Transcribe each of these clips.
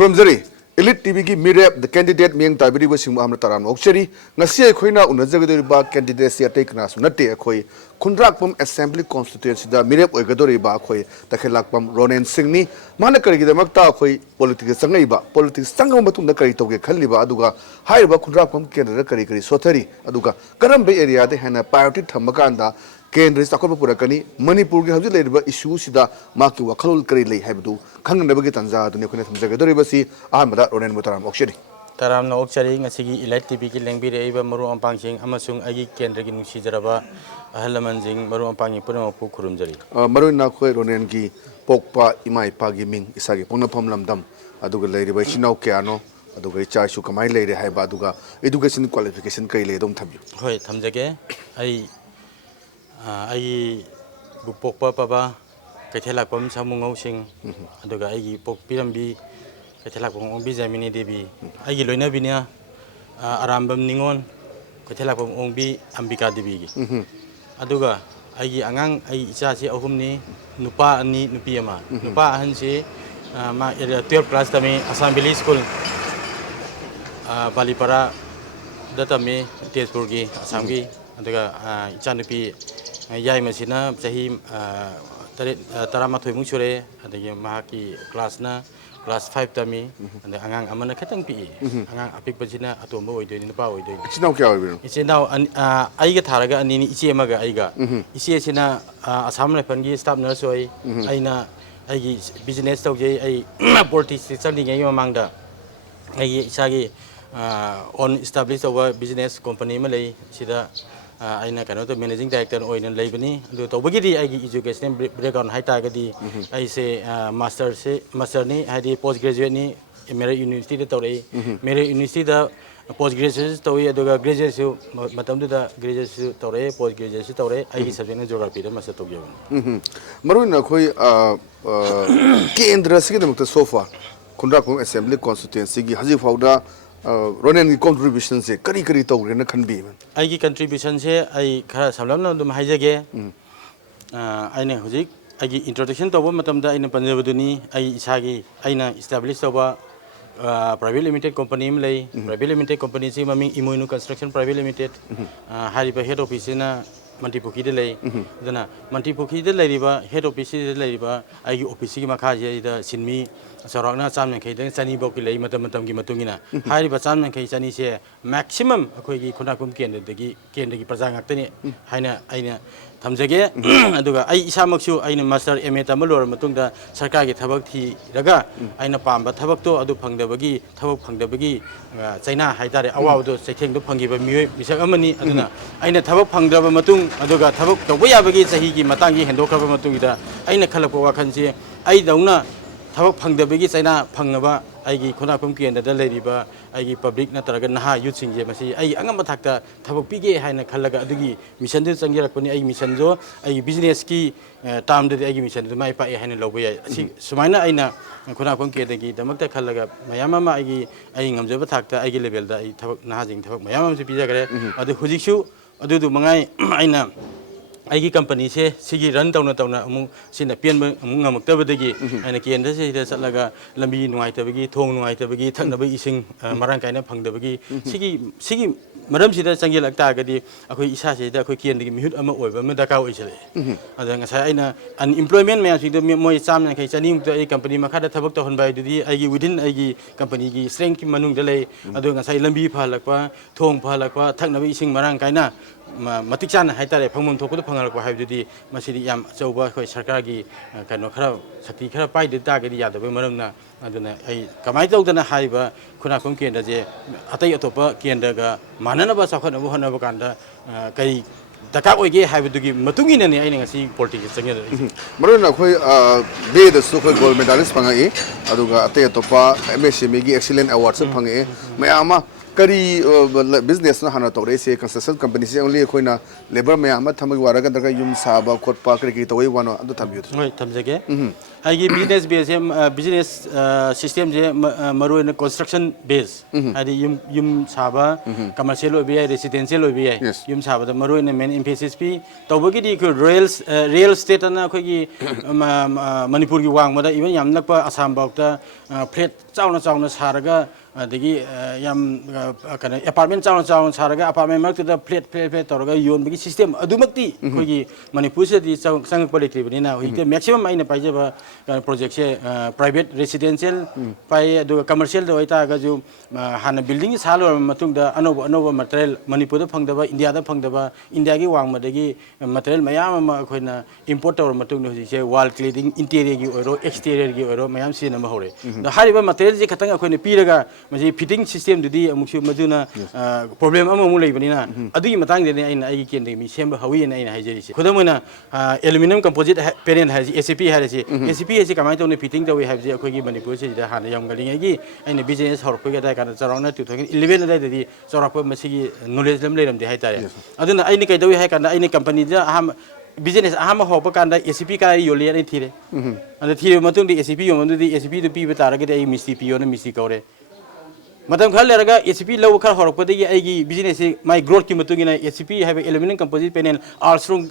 Kromzari, Elite TV ki mirep the candidate miyang tabiri wa sing Muhammad Taram Okchari ngasi ay khoi na unajagdori ba candidate siya take na sunate khoi khundrak pam assembly constituency da mirep oigadori ba khoi takhelak pam Ronen Singh ni mana kari gidamak ta khoi politics sangai ba politics sangam batung na kari toge khalli ba aduga hai ba khundrak pam kendra kari sothari aduga karam be area de hana priority thamakanda Kendra Sakapa Purakani, Manipur Haji Labor issue Sida, Maki Wakal Kari Lay Habdu, Kang never get Tanza, the Nicolas Zagadoribasi, Ahmada Ronan Mutaram Okshari. Taram no Okshari, a Sigi electric Langbi, Eva Maru on Panching, Amasung Agi Kendrick Sidaraba, Ahalamanzing, Maru on Pangi Puno Pukurumzari. Maruna Koi Ronengi, Pokpa, Imai Pagiming, Isagi, Ponapom Lamdam, Aduga Lady by Chino Kiano, Aduga Chachu, Kamai Lady Habaduga, education qualification Kay don't have you. Hoi, Tamjake, I Bupokpa Papa, Katelapum Samung Sing, Aduga Agi Pok Pirambi, Katelapum Bizamini Debi, Agi Luna Binia, Arambam Ningon, Katelapum Ombi, Ambika Debi. Aduga, Agi Angang, Ichachi Ohumni, Nupa Ani Nupiama, Nupa Hansi, my 12 class Tami, Assembly School, Balipara, Datame, Tesburgi, Asamgi, Aduga Chanupi. Yai Masina, Sahim, Taramatu Mushure, and the Mahaki class 5 Tami, and the Angang Amana Katang P. Angang Apik Pagina, Atomo doing the power. It's now Calvin. It's now Aiga Taraga and Ichiamaga Aiga. Isiasina, Asamla Pangi, staff nursery, Aina, Aigi business of a politics, something among the Sagi on established our business company Malay, Sida. Aina cannot managing director or in Labani, the Tobagidi education breakdown high target. I say master ni, had a postgraduate ni, Merit University the Torre, Merit University the postgraduate Torre, the graduate, Matam the graduate Torre, postgraduate Torre, I subject geography, the Master Tokyo. Maruna Koi Kendra Sigam so far, Kundakum Assembly Constituency, Haji Fauda. Ronan contributions say Kari to Rena can be. I contributions here, I Salam to Hajage. I know Huzik, I give introduction to Womatamda in Panjabuduni, I Isagi, Aina established over private limited company, private limited company, Immuno Construction Private Limited, Hariba head office in Mantipuki delay, then Mantipuki the Ladiba, head office Ladiba, I office Makaja, the Sinmi. Saragna Sam and Kate, Sunny Bokile, Matamatangi Matungina. High but Sam and Kaisani say maximum a Kogi Kunakum Kendi, Kendi Prazangatani, Haina, Aina, Tamzage, Aduga, I Samaksu, Aina Master Emetamalo, Matunda, Sarkagi Tabaki, Raga, Aina Pamba, Tabakto, Adu Pangdabagi, Tabak Pangdabagi, China, Haidari, Awado, Saking the Pangi, Misa Amani, Aduna, Aina Tabak Pangdaba Matung, Aduga, Tabak, the Wayabagi, Sahiki, Matangi, and Doka Matunda, Aina Kalapoa Kansi, I don't Tabak Pangdabagi, China, Pangaba, Igi Kunapumki and the lady bar, Igi public Nataragan, using Yamasi, I Angamataka, Tabak Pigi, Haina Kalaga, Digi, Mishandu Sangirakuni, I Mishanzo, I business key, Tam the Igi Mission, the my pie and Laway. Sumana Aina, Kunapumki, the Makta Kalaga, Mayama, Igi, Aingam Zabataka, Igi level, the Nazing, Mayam to Pizagre, or the Huzishu, or do Mangai, Aina. I company say, Sigi run down among Sinapian among Tabagi, and again, this is Salaga, Lambi, Nuaitavagi, Tong Nuaitavagi, Tandabi, Sing, Marankana, Pangdabagi, Sigi, Madam Sida Sangila Tagadi, Ako Isasi, the Koki and the Mute Ama over Medaka easily. And then as I unemployment may actually the more Sam and Kasanim to a company, Makata Tabakton by the Igi within Igi company, strength Manung delay, Adong as I Lambi Palakwa, Tong Palakwa, Tanabi Sing Marankana. Matiksan Haitare Pamon Toko Pangal have the Masidi Yam so work with Sarkagi, Kanokara, Satikara Pai the Dagadi Yada, Marana, and I Kamaito than a Haiba, Kunakunki and the Atayatopa, Kiendaga, Mananaba Sakana, Wuhanabakanda, Kai. The Kawagi have to give Matungin and the sea politics. Maruna, be the super gold medalist Pangai, Aduga Atayatopa, MSC Migi excellent awards of Pangai, Mayama. kari business na hana tore se construction company se only khoina labor me ama thamagi waraga daga yum saba khotpa kari tawai wano adu thamyu hoi thamjage ai business base business system je maru in construction base adi yum saba commercial obi residential obi yum saba da maru in main emphasis pi tawbagi di real estate na khoi gi manipur gi wang ma da even yam nakpa assam bakta flat chauna saraga adagi yam kana apartment chauna saraga apartment mak da flat toraga yon bagi system adumakti khoi gi manipur se di sang quality bani na hoi maximum aina paije ba project se private residential pai adu commercial da hoita ga ju hana building salo matung da anova material manipur da phangdaba india da phangdaba india gi wang madagi material mayam ma khoina import tor matung hoji se wall cladding interior gi oiro exterior gi oiro mayam sina ma hore da hariba material je khatang khoina piraga maji fitting system dudi amuksu maduna problem amu leibani na adui matang de aina ai ken de mi semba hawi na aina haijeri se khodamoina aluminum composite parent haji acp haji acp haji kamai tone fitting da we have je khoi gi manipur se da hana yam gali gi aina business hor pega da kana charona 2011 da di charapa masigi knowledge lam leiram de hai tare aduna aina kai dawi hai kana aina company da aham business aham hopa kanda acp ka yoli ani thire and thire matung di acp yom di acp du pi betara ge ai misti pi ona misti kore matam khal leraga acp law khar horok de ai gi business my growth ki matung ina acp have aluminum composite panel armstrong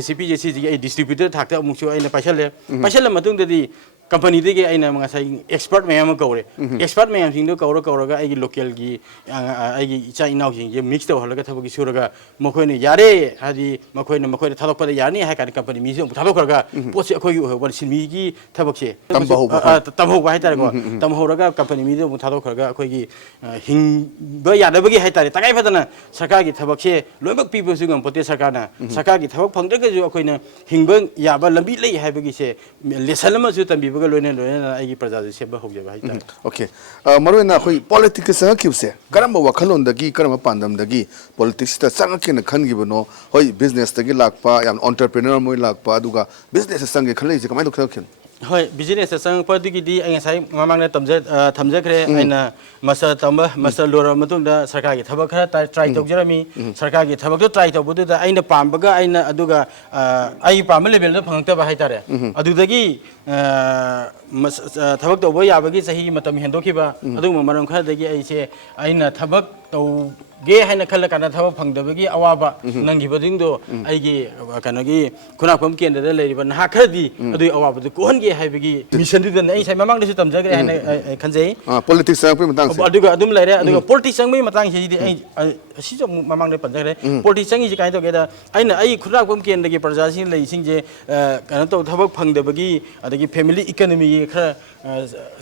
acp je si ai distributor thakta amuksu aina paisal matung di company de aina mangasai expert mayam kore expert mayam sing do kaura ai local gi ai gi icha inau sing je mix to holaga thabagi suraga makhoi ne yare hadi makhoi ne thadok pa yani ha kan company mi sing thadok raga pochi akhoi gi wan sinmi gi thabak se tamho ba hai tare ko tamho raga company mi do thadok raga akhoi gi hing ba yada bagi hai tare takai phadana sarkar gi thabak se loibak pi bu sing pote sarkar na sarkar gi thabak phangde ga ju akhoi ne hingba yaba lambi lei hai bagi se lesson ma ju tambi ai praja se ba hogje ba hai okay maruna khoi politics sa kyuse karamba wakhalon dagi karamba pandam dagi politics ta sang ken khan gi bono hoi business dagi lakpa yam entrepreneur moi lakpa aduga business sang ge khalai je kamai lokha khen hoi business sang pa digi di ai sai mamang na thamje khre aina masa lora matung da sarkar gi thabak khara try tawjerami sarkar gi thabak do try tawbudu da aina pambaga aina aduga ai pam level da phangta ba hai tare adudagi thabak tawba yabagi sahi matam hendokhiba adu maram khara dagi ai se aina thabak taw ge haina khalla kana thabak phangdabagi awaba nangi bading do ai gi kana gi khunapam kendra da leiriba na khadi adu awaba du kohon ge haibagi mission du da ai sai mamang da su tamjagre haina khanjai politics sang pe matang se aduga adum leire aduga politics sang mai matang se di ai si jo mamang da panjagre politics sang ji kai to ge da aina ai khunapam kendra gi praja sin lei sing je kana to thabak phangdabagi adagi family economy khara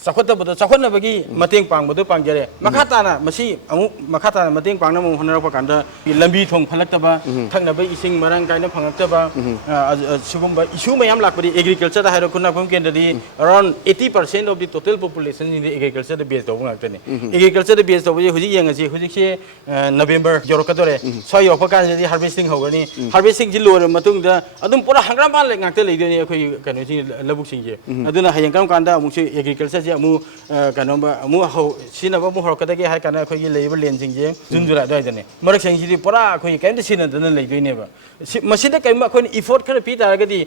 chakhotna bagi mateng pangbadu pangjare makhatana masi amu makhatana mateng pangna mu honara pa kanda lambi thong phalaktaba thakna bai ising marang kaina phangaktaba sugumba issue mayam lakpari agriculture da hairo kunna phum kendadi around 80% of the total population in the agriculture da base tawung aktani agriculture da base tawuje huji yangasi huji se November yorokadore so yopa kan jadi harvesting hogani harvesting ji lore matung da adum pura hangram ba ngakte leideni akhoi kanu si labuk sing je aduna hayang kam kanda amu se agriculture je amu kanomba amu ho sina ba mu horokadagi hai kana akhoi gi leiba len sing je junjura dai dane marak sing ji pura akhoi kaim sina dana leideni ba masida kaim akhoi effort khara pi taragadi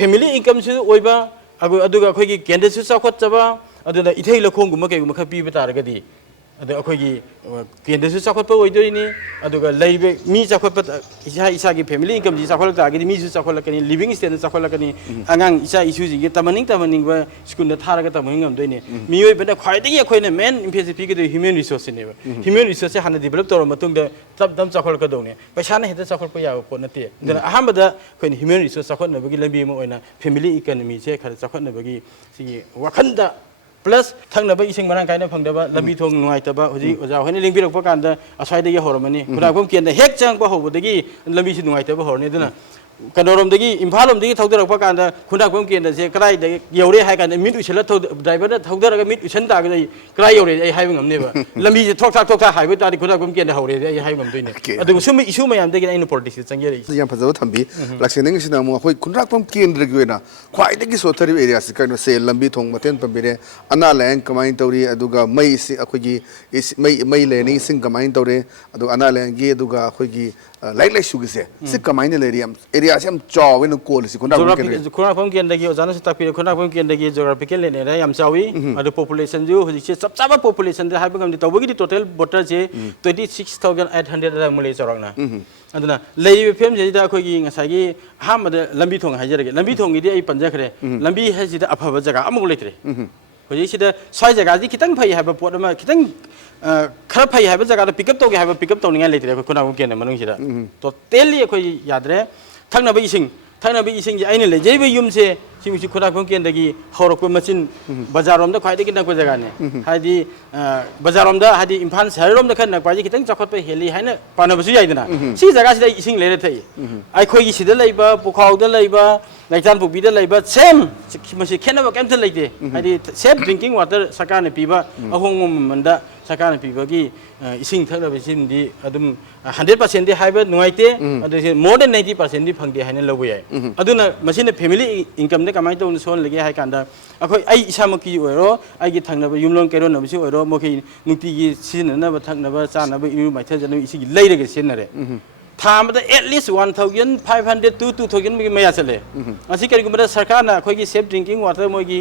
family income su oiba aduga akhoi gi kendra su sakhot chaba aduna ithei lakhong gum kai gum kha pi taragadi adu akhoi gi kendra su sakhot pa oidoi ni aduga leibe mi sakhot pa isa gi family income ji sakhot ta gi mi su sakhot lakani living standard sakhot lakani angang isa issue ji gi tamaning ba school da tharaga tamaning ngam doi ni mi oi bena khwai dagi akhoi na main emphasis pi gi human resource ne ba human resource hana develop tor matung da tab dam sakhot ka done paisa na heta sakhot pa ya ko na te dana aham da khoi ni human resource sakhot na bagi lambi mo oina family economy je khara sakhot na bagi si wakhanda plus thangna ba ising marang kaina phangdaba lambi thong nuai taba hoji oja hoine lingbirak pa kanda asai dagi horomani khuragom kenda hek chang pa hobodagi lambi si nuai taba horne duna कनोरमदगी इम्फालमदगी थौदरक कांदा खुनाकम केंद्रसे कदाई you're हाय कांदा मिट उछल driver थौदरग मिट उछन तागदई कदाई you're I HYBE ngमनेबा लंबी से थोक HYBE तारि खुनाकम केंद्र हौरे आई HYBE ngमदोइने अदु सुम इशू मयामदगी आइन पॉलिटिक्स चंगेरे यम फजब थंबी लक्ष्यनिंग सिना मु अखोय खुनराकपम केंद्र गी वेना ख्वाइदगी सोथरी एरिया से कनो से लंबी थोंग मतेन पंबिरे अना लैंग कमाइन तौरी अदुगा मई से अखोगी मई लेनी सिंग कमाइन तौरे अदु अना लैंग गी अदुगा अखोगी लाइक लाइक सुगिसे से कमाइन लेरियम एरिया से हम चावे न कोल से खुनाकपम केंद्र गी ओजाना से तापि खुनाकपम केंद्र गी ज्योग्राफिकल लेने रे यम चावी अदु पॉपुलेशन जो हजि से सबसाबा पॉपुलेशन दे हाइब ngमदि तौबगी टोटल वोटर जे 26800 मुले चरकना अदुना लेइ फेम जेदा अखोगी ngसागी हामद लंबी थोंग हाइजरगे लंबी थोंग गी आई पंजाखरे लंबी हाइजिदा अफब जगह अमुग लेत्रे हजि सिदा स्वाय जगह जी खितंग फै हाइब पोट मा खितंग खर फै हाइब जगह पिकअप तोगे हाइब पिकअप तोनिंगा लेत्रे खुनाकपम केंद्र मनों सिदा तो तेली अखोई यादरे थंगनब इसिंग जे आइने लेजेब युमसे सिमुसि खुनाकपम केंद्रगी हौरकप मचिन बाजाररोमदा ख्वाइदगी नकप जगहने हादि बाजाररोमदा हादि इम्फाल शहररोमदा खन नकपाजी खितंग चखतप हेली हाइना पानबसु याइदना सि जगह सिदा इसिंग लेरे थै आइखोगी सिदा लैबा पुखावदा लैबा लाइटान पुबीदा लैबा सेम मसि खेनब केमथ लैते हादि सेफ ड्रिंकिंग वाटर सरकारने पीबा अहोंग मनदा सरकारने पीबगी इसिंग थकलब सिंदी अदुम 100% दि हाइबा नुआइते अदुसे मोर देन 90% दि फंगदे हाइना लबो याय अदुना मसिने फैमिली इनकम ने कमाई तो सोन लगे हाय कांदा अखोय आई इसामकी ओरो आइगी थंगनब युमलों केरो नबसि ओरो मोखि नुतिगी सिननब थंगनब चानब इरु माइथे जन इसिगी लैरगे सिनरे थामदा at least 1500 to 2000 mi maya chale asi kari gumada sarkar na khoi gi safe drinking water moi gi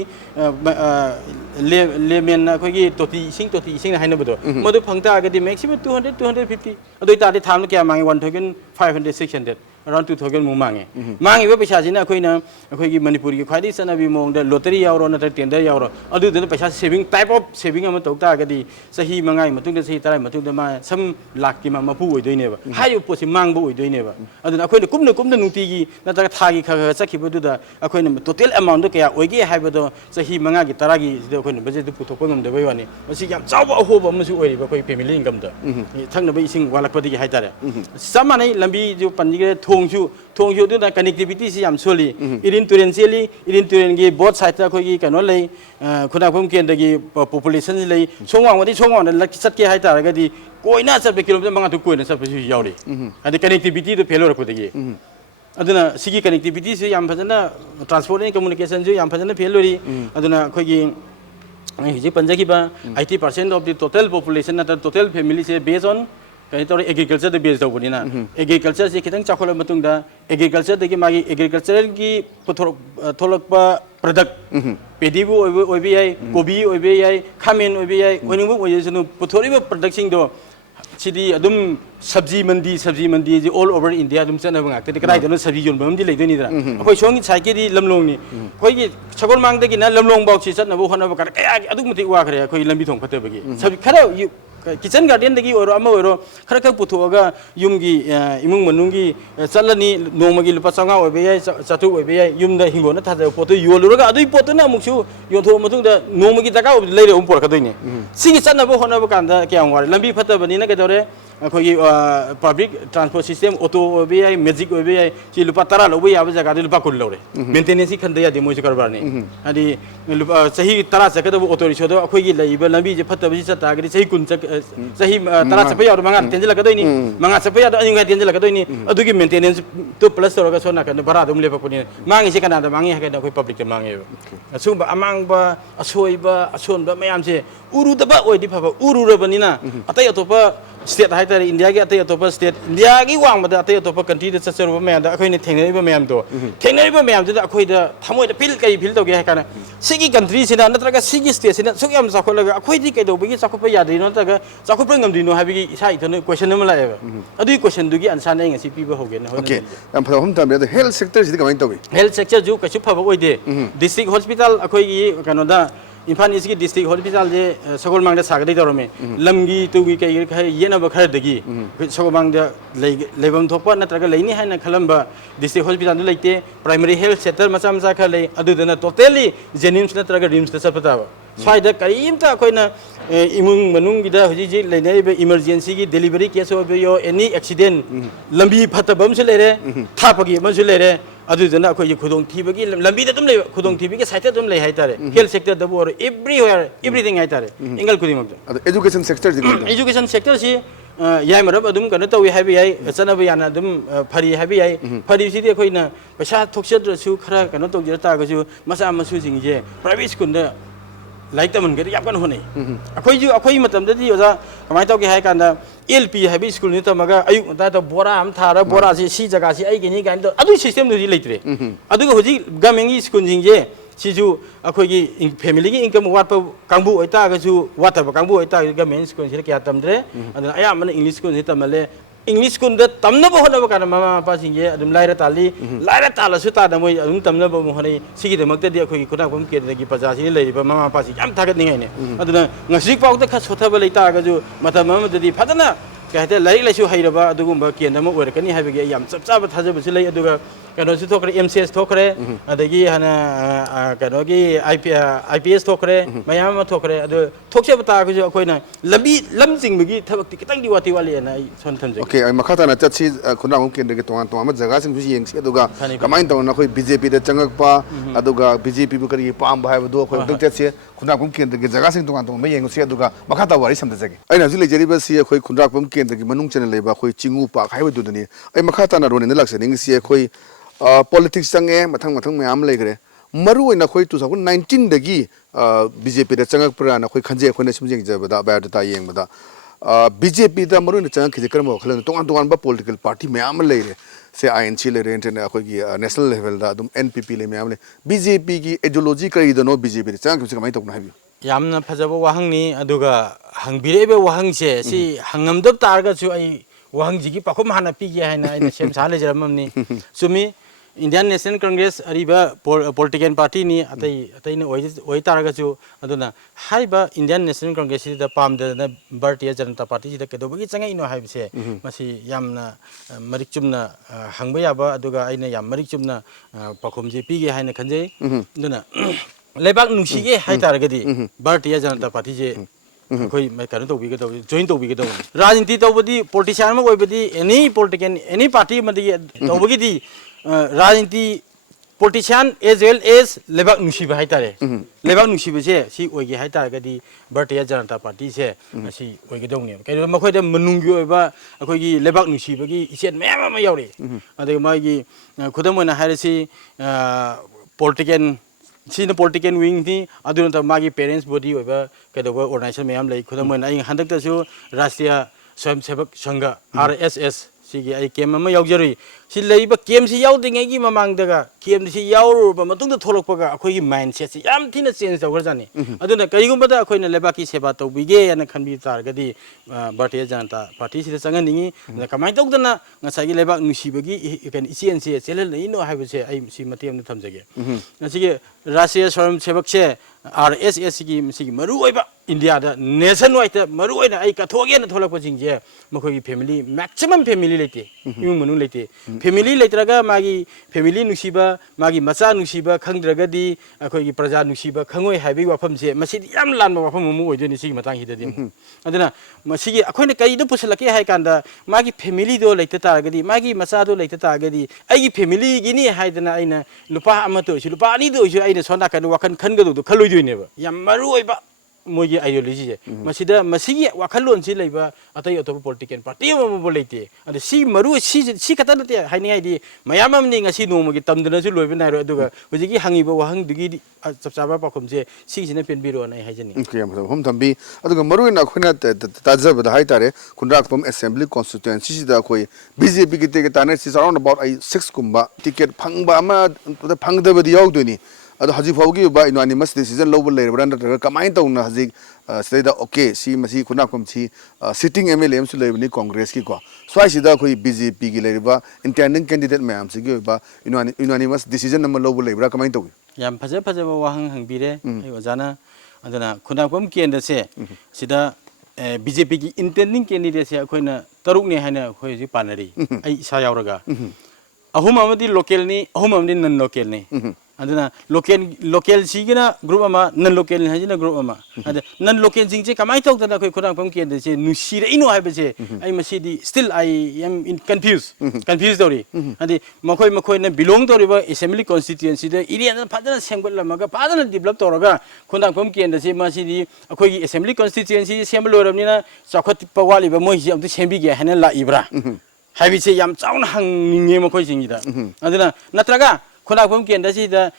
lemon na khoi gi toti ising na haina bodo modu phangta agadi maximum 250 adoi ta de tham kya mangi 1500 600 around 2000 mu mangi we paisa jina khoi na khoi gi manipur gi khwadi sana bi mong da lottery yauro na tender yauro adu de paisa saving type of saving am tok ta agadi sahi mangai matung da sahi tarai matung da ma sam lakh ki ma mapu oi doi ne ba hayo posi mang bo oi doi ne ba aduna khoi na kumna nuti gi na ta tha gi kha chakhi bodu da khoi na total amount da kya oi gi hai ba do sahi manga gi tara gi de khoi na budget du puthok ko ngam de bai wani masi yam chawa ahoba amsu oi ri ba khoi family income da thang na bai sing walak pa di hai tare samanai lambi jo panji ge thongju du na connectivity si yam soli irin turen gi both side ta khoi gi kano lei khunakpam kendra gi population lei songwang da lak chat ke hai tare ga di koina chat be kilometer manga tu koina chat be yauri adi connectivity du failure ko de aduna sigi connectivity si yam phajana transport and communication ju yam phajana failure aduna khoi gi hiji panjaki ba 80% of the total population na total family se based on कहीं तो agriculture दे base दौबनी ना agriculture से खितंग चाखोल मतुंग दा agriculture दे मागी agriculture की थोलकपा product पेदीबु ओबे याय कोबी ओबे याय खामेन ओबे याय ओनिबु ओयजनु पुथोरिबो प्रोडक्ट सिंग दो सिदी अदुम सब्जी मंडी जे ऑल ओवर इंडिया अदुम चनब ngakte कदाय दनो सब्जी जोन बमदि लेदोनि दा अखोय सोंगी साइके दि लमलोंनि खोयगी सगोल मांगदगी ना लमलों बाउची चनबो होनबो का अदुम मति वा खरे अखोय लंबी थों फतबगी सब्जी खरा किचन गार्डन दगी ओरो अमा ओरो खरा खक पुथोगा युमगी इमुंग मनुंगी चलनी नोमगी लुपा चंगा ओबे याय चतु ओबे याय युमदा हिंगोना थाजा पोतो योलुरगा अदुई पोतोना मुक्सु योथो मतुंग दा नोमगी दगा लेरे उम पोरकदोइने सिगी चनबो होनबो कांदा क्यां वार लंबी फतबनी ना कदोरे अखोगी पब्लिक ट्रांसपोर्ट सिस्टम ऑटो ओबे याय मैजिक ओबे याय चि लुपा तरा लोबे याबे जगा दे लुपा कुल लौरे मेंटेनेंस खंदे यादे मोइ करबारनी आदि लुपा सही तरा चकदबो ऑटो रिक्शा दो अखोगी लैबा लंबी जे फतबजी चतागरी सही कुन चक सही तरा चपे यार मंगा तेंजे लगदोइनी मंगा चपे यार अनिंगा तेंजे लगदोइनी अदुगी मेंटेनेंस तो प्लस तोरगा सोना कन बरा दुम लेपकनी मांगी से कनादा मांगी हागदा अखोई पब्लिक ते मांगे असुबा अमांगबा असोइबा असोनबा मयाम से उरुदबा ओइदि फबा उरुरबनिना अतय अतोपा स्टेट हाइतारे इंडिया की अतय अतोपा स्टेट इंडिया की वांगबदा अतय अतोपा कंट्री द चचरबा मयादा अखोइने थेंगनैबा मयाम दो थेंगनैबा मयाम द अखोइदा थमोइदा फील कई फील तोगे हाकाना सिगी कंट्री सिना नत्रगा सिगी स्टेट सिना सुक्याम चाखोलगा अखोइदि कैदोबगी चाखोपा याद्रिनो तगा चाखोपा ngमदिनो हाबिगी इसा इथनो क्वेश्चन नम लाएबा अदुई क्वेश्चन दुगी आंसर नै ngasi पिबा होगेन ओके हम फहम तम द हेल्थ सेक्टर सिदि कमाइन तोगे हेल्थ सेक्टर जु कछु फबा ओइदे डिस्ट्रिक्ट हॉस्पिटल अखोइगी कनोदा इम्फाल ईस्ट डिस्ट्रिक्ट हॉस्पिटल जे सगोलमांग सागदे तौरमे लमगी तुगी कई खै येनब खरदगी सगोलमांग लेबम थोप नत्रगा लेनी हायना खलंबा डिस्ट्रिक्ट हॉस्पिटल लेते प्राइमरी हेल्थ सेंटर मचा मचा खलै अदुदना टोटली जेनिम्स नत्रगा रिम्स त चपताबा ꯁ꯭ꯋꯥꯏꯗ ꯀꯔꯤꯝꯇ ꯑꯩꯈꯣꯏꯅ ꯏꯃꯨꯡ ꯃꯅꯨꯡꯒꯤꯗ ꯍꯧꯖꯤꯛ ꯍꯧꯖꯤꯛ ꯂꯩꯅꯔꯤꯕ ꯏꯃꯔꯖꯦꯟꯁꯤꯒꯤ ꯗꯦꯂꯤꯚꯔꯤ ꯀꯦꯁ ꯑꯣꯏꯕꯤꯌꯣ ꯑꯦꯅꯤ ꯑꯦꯛꯁꯤꯗꯦꯟ ꯂꯝꯕꯤ ꯐꯠꯇꯕ ꯑꯃꯁꯨ ꯂꯩꯔꯦ ꯊꯥꯞꯄꯒꯤ ꯑꯃꯁꯨ ꯂꯩꯔꯦ ꯑꯗꯨꯗꯨꯅ ꯑꯩꯈꯣꯏꯒꯤ ꯈꯨꯗꯣꯡꯊꯤꯕꯒꯤ ꯂꯝꯕꯤꯗ ꯑꯗꯨꯝ ꯂꯩꯕ ꯈꯨꯗꯣꯡꯊꯤꯕꯒꯤ ꯁꯥꯏꯠꯇ ꯑꯗꯨꯝ ꯂꯩ ꯍꯥꯏꯇꯥꯔꯦ ꯍꯦꯜꯊ ꯁꯦꯛꯇꯔꯗꯕꯨ ꯑꯣꯏꯔꯣ एवरीवेयर एवरीथिंग ꯍꯥꯏꯇꯥꯔꯦ ꯑꯦꯡꯒꯜ ꯈꯨꯗꯤꯡꯃꯛꯇ ꯑꯗꯣ ꯑꯦꯖꯨꯀꯦꯁꯟ ꯁꯦꯛꯇꯔꯁꯤ ꯀꯃꯥꯏꯅ ꯇꯧꯏ एजुकेशन सेक्टर से यामरब अदुम कनो तवी हाबि याय चनब याना अदुम फरी हाबि याय फरी सिदि अखोइना पैसा थोक्सद्रसु खरा कनो तौजर तागसु मसा मसु सिंजे प्राइवेट स्कूल द लाइक तमन गदि याम कन होने अखोइ मतम ददि ओजा कमाय तौगे हाय कांदा एलपी हाबि स्कूल नि तमगा अयु ता त बोरा हम थारा बोरा सी जगह सी आई गिनी गाइन अदु सिस्टम दुदि लेत्रे अदु होजि गमेंगी स्कूल जिंजे सिजु अखोइगी फैमिली की इनकम वाटप कांबु ओइतागसु वाटप कांबु ओइता गवर्नमेंट स्कूल से क्या तमद्रे अदन अयामन इंग्लिश स्कूल से तमले इंग्लिश स्कूल द तमनब होनब कान मामा पापा सिंगे अदम लाइरा ताली लाइरा तालसु ता दमोय अदम तमनब मोहनै सिगी दमक्तदि अखोइगी खुदाकम केन्द्रगी प्रजासिनि लैरिबा मामा पापा सि याम थागत निङैने अदन ngasi पाउत ख सोथब लैतागजु मतम मददि फदना कहते लाइक लाइसु हैरबा अदुगुम्बा केन्द्र म ओरकनि हाबिगे याम चपचाब थाजबसु लै अदुगा कनोसु थोखरे एमसीएस थोखरे अदगी हना कनोगी आईपीएस थोखरे मयाम थोखरे अदु थोक्से बतागजु अखोइना लंबी लमजिंगबगी थबक्ति कितंगदि वाति वाली ना सोन थमजे ओके आई मखाता ना चची खुनाम केंद्र के तोंगान तोंगाम जगह सिंग सुसी येंगसी अदुगा कमाइन तौना अखोइ बीजेपी द चंगकपा अदुगा बीजेपी बु करी पाम बायबदो अखोइ दक चचे खुनाम केंद्र के जगह सिंग तोंगान तोंगाम येंगसी अदुगा मखाता वारी समदजगे आइना जि लेजरिबा सि अखोइ खुनराकपम केंद्र के मनुंग चने लेबा अखोइ चिंगु पाक हाइबदुदनी आई मखाता ना रोने लक्सनिंग सि अखोइ पॉलिटिक्स चंगे मथंग मथंग मैम लेगरे मरु ओइना खोइ 2019 दगी बीजेपी दा चंगक पुरा ना खोइ खंजे खोइ ना सुमजेंग जबदा बायोडाटा येंगबदा बीजेपी दा मरु ना चंगक खिजे करम खलन तोंगान तोंगान बा पॉलिटिकल पार्टी मैम लेरे से आईएनसी लेरे इंटरने अखोइ की नेशनल लेवल दा दुम एनपीपी ले मैम ले बीजेपी की आइडियोलॉजी करी दनो बीजेपी दा चंगक खिजे कमाइ तोकना हाबि यामना फजबो वाहंगनी अदुगा हंगबिरेबे वाहंगसे सी हंगमदब तारगसु आई वाहंजिगी पाखम हाना पिगे हायना आइना सेम साले जरममनी सुमी इंडियन नेशनल कांग्रेस अरिबा पॉलिटिकल पार्टी नि अतै अतैना ओइ तारगसु अदुना हाइबा इंडियन नेशनल कांग्रेस सिदा पामदना भारतीय जनता पार्टी सिदा केदोबगी चंगै नो हाइबसे मसी यामना मरिक चुमना हंगबा याबा अदुगा आइना याम मरिक चुमना पाखमजे पिगे हायना खंजे अदुना लेबाक नुसिगे हाइ तारगदि भारतीय जनता पार्टी जे अखोइ कनो तौबिगे तौ जॉइन तौबिगे तौ राजनीति तौबदी पॉलिटिशियन म ओइबदी एनी पॉलिटिकल एनी पार्टी मदि तौबगिदि राजनीति पॉलिटिशियन एज वेल एज लेबाक नुसिबा हाइतारे लेबाक नुसिबसे सी ओइगे हाइतारगदि भारतीय जनता पार्टी से सी ओइगे दौने कइनो मखोइद मनुंगी ओइबा अखोइगी लेबाक नुसिबगी इसेन मैम मा यावरे अदे मागी खुदम ओइना हाइरसि पॉलिटिकल सिन पॉलिटिकल विंग थी अदुन त मागी पेरेंट्स बॉडी ओइबा कदोबा ऑर्गेनाइजेशन मैम लै खुदम ओइना आई हंदकतसु राष्ट्रीय स्वयंसेवक संघ आरएसएस सिगी आई केम अमा यावजरी सि लैबा केम सि यावदिङैगी ममांगदगा केम सि यावरुबा मतुंगदा थोलकपगा अखोइगी माइंडसेट सि याम थिना चेंज तौगरजानी अदुना करिगुमबदा अखोइना लेबाकी सेवा तौबिगे याना खनबि तारगदि भारतीय जनता पार्टी सिदा चंगनिङि कमाइ तौदना ngसाइगी लेबाक नुसिबगी केन इचेनसे चेलल लैनो हाइबसे आई सि मतेम थमजगे ngसिगे राष्ट्रीय स्वयंसेवक से आरएसएस की मरु ओइबा इंडिया दा नेशन वाइड मरु ओइना आई कथोगे न थोलक पजिंजे मखोगी फैमिली मैक्सिमम फैमिली लेते इमुं मनु लेते फैमिली लेत्रगा मागी फैमिली नुसिबा मागी मचा नुसिबा खंद्रगदी अखोगी प्रजा नुसिबा खंगोय हाइबी वाफम से मसिदि याम लानबा वाफम मु ओइदोनि सिगी मतांग हिददि अदना मसिगी अखोइना कइदो पुसलके हाइ कांदा मागी फैमिली दो लेते तारगदी मागी मचा दो लेते तारगदी आइगी फैमिली गिनी हाइदना आइना लुपा अमतो सि लुपा अनि दो सि आइना सोना कन वाखन खनगदो खलोइदोइनेबा याम मरु ओइबा मोगी आइडियोलॉजी जे मसिदा मसिगी वाखलोन सि लैबा अतै अतोप पॉलिटिकल पार्टी अमबो लेते अद सि मरु सि खता नते हाइनियाइदि मयाममनि ngasi नोमगी तमदनसु लोइबा नाइरो अदुगा हुजिगी हंगिबा वाहंग दुगी चपचाबा पाखमजे सिगिसिना पेनबिरो नाइ हाइजनि क्रियाम हम थंबी अदुगा मरुइना खोइना ताजबदा हाइतारे खुनराकपम असेंबली कॉन्स्टिट्यूएंसी सिदा खोइ बीजेपी की टिकट ताने सि अराउंड अबाउट 6 कुंबा टिकट फंगबा अमा फंगदबदि यावदोनि अदो हजि फाउगी बा इनोनिमस डिसीजन लोब लेरबरा नत्रगा कमाइन तौना हजि सैदा ओके सी मसी खुनाकम सी सिटिंग एमएलए एमसु लेबनि कांग्रेस की को स्वाइसिदा खोइ बीजेपी की लेरबा इंटेंडिंग कैंडिडेट मैम सिगी बा इनोनिमस डिसीजन नम लोब लेबरा कमाइन तौगी याम फजब वाहंग हंगबिरे आई ओजाना अदना खुनाकम केंद्र से सिदा बीजेपी की इंटेंडिंग कैंडिडेट से अखोइना तरुकने हाइना खोइ जि पानरी आई इसा यावरगा अहुम अमदि लोकल नि अहुम अमदि नन लोकल नि aduna local sigina group ama non local hajina group ama ada non local jing je kamai tok da koi khurang pam ken de je nusi re ino haibe je ai masidi still I am in confused dori adi makoi na belong dori ba assembly constituency de area na phadana semgol lamaga phadana develop toraga khurang pam ken de je masidi akoi gi assembly constituency semblo ramni na chakhot pawali ba moi ji am sembi ge hana la ibra haibi se yam chauna hangni makoi jingida aduna natraga खुना कुम केंद्र से the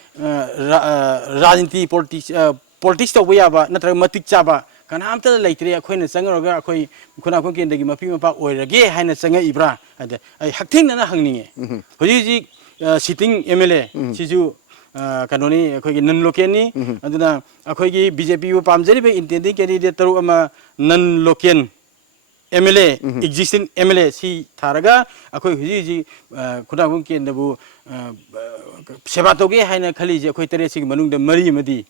राजनीति politics तो वही आबा नत्र मतिक चाबा कनाम तक लेते हैं अखोई न संगरोगा अखोई खुना कुम केंद्र की मफी मपा ओरगे है न संग इब्रा अदे हक्थिंग ना हंगनिंगे हुजी जी सिटिंग एमएलए सिजु कानूनी अखोई की नन लोकेल नी अदुना अखोई की बीजेपी वो पामजरी पे इंटेंडिंग कैंडिडेट तरु अमा नन लोकेल एमएलए एक्जिस्टिंग एमएलए सी थारगा अखोई हुजी खुना कुम केंद्र बु सेवा तोगे हाइना खली जे अखोई तरे सिग मनुंग द मरी मदी